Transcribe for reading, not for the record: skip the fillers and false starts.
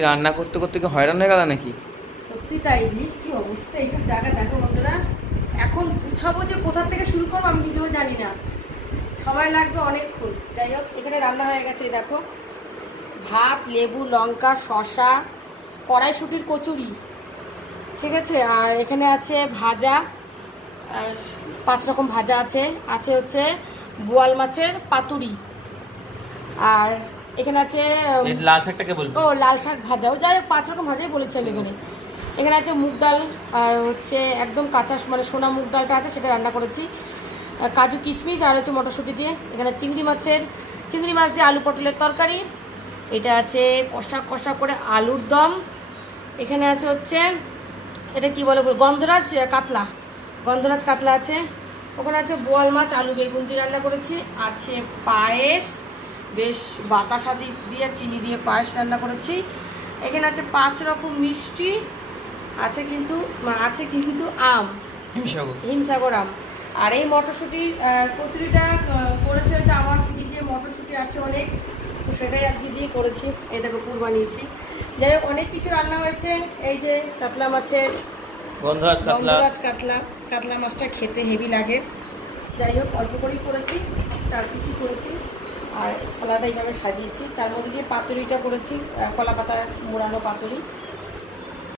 রান্না করতে করতে কি হয়রান হয়ে গেল নাকি? সত্যি তাই, কি অবস্থা এইসব জায়গা দেখো বন্ধুরা। এখন গুছাবো যে কোথা থেকে শুরু করবো আমি নিজেও জানি না, সময় লাগবে অনেকক্ষণ। যাই হোক, এখানে রান্না হয়ে গেছে দেখো, ভাত, লেবু, লঙ্কা, শসা, কড়াইশুঁটির কচুরি, ঠিক আছে। আর এখানে আছে ভাজা, আর 5 রকম ভাজা আছে। আছে হচ্ছে বোয়াল মাছের পাতুরি, আর এখানে আছে লাল শাকটাকে বলবো, ও লাল শাক ভাজাও। যাই হোক 5 রকম ভাজাই বলেছি আমি এখানে। এখানে আছে মুগ ডাল, হচ্ছে একদম কাঁচা মানে সোনা মুগ ডালটা আছে, সেটা রান্না করেছি। কাজু কিশমিশ আর হচ্ছে মটরশুঁটি দিয়ে। এখানে চিংড়ি মাছ দিয়ে আলু পটলের তরকারি। এটা আছে কষা কষা করে আলুর দম। এখানে আছে হচ্ছে এটা কি বলে গন্ধরাজ কাতলা আছে। ওখানে আছে বোয়াল মাছ আলু বেগুন দিয়ে রান্না করেছি। আছে পায়েস, বেশ বাতাসা দিয়ে চিনি দিয়ে পায়েস রান্না করেছি। এখানে আছে 5 রকম মিষ্টি, আছে কিন্তু আম, হিমসাগর আম। আর এই মটরশুঁটি কচুরিটা করেছে হয়তো আমার যে মটরশুঁটি আছে অনেক, তো সেটাই আর কি দিয়ে করেছি। এই দেখো পুর বানিয়েছি। যাই হোক অনেক কিছু রান্না হয়েছে। এই যে কাতলা মাছের গন্ধরাজ কাতলা মাছটা খেতে হেভি লাগে। যাই হোক অল্প করেই করেছি, 4 পিসই করেছি। আর থালাটা এইভাবে সাজিয়েছি, তার মধ্যে দিয়ে পাতুরিটা করেছি, কলা পাতা মোড়ানো পাতুরি।